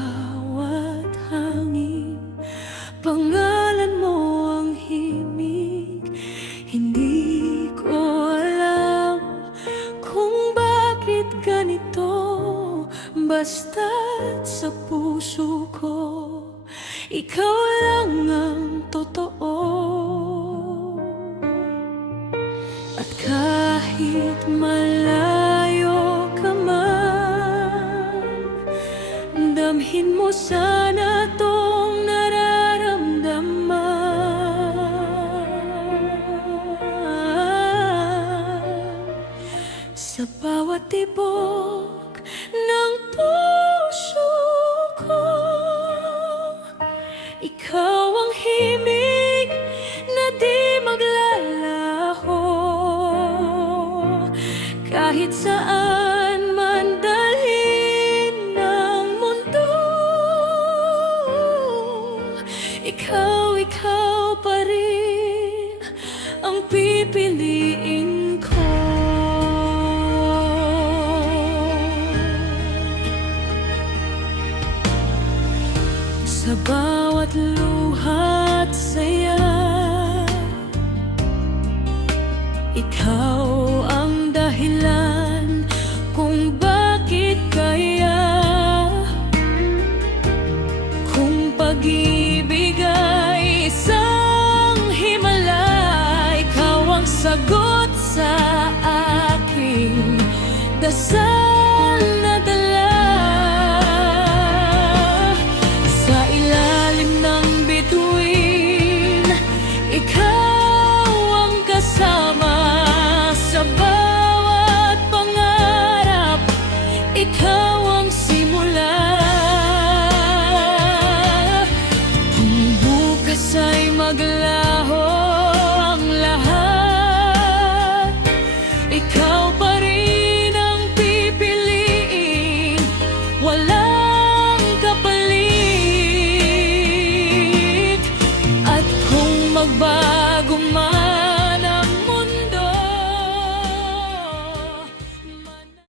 bawat hangin, pangalan mo ang himig. Hindi ko alam kung bakit ganito, basta't sa puso ko ikaw lang ang totoo. At kahit malayo ka man, damhin mo sana tong nararamdaman. Sa bawat tibok ng puso ko, ikaw ang himig na di maglalaho. Kahit saan man dalhin ng mundo, ikaw pa rin ang pipiliin ko. Sa bawat luha't saya, ikaw ang dahilan kung bakit kaya. Kung pag-ibig ay isang himala, ikaw ang sagot sa aking dasal na dala. Sa ilalim ng bituin, ikaw ang kasama. Sa bawat pangarap, ikaw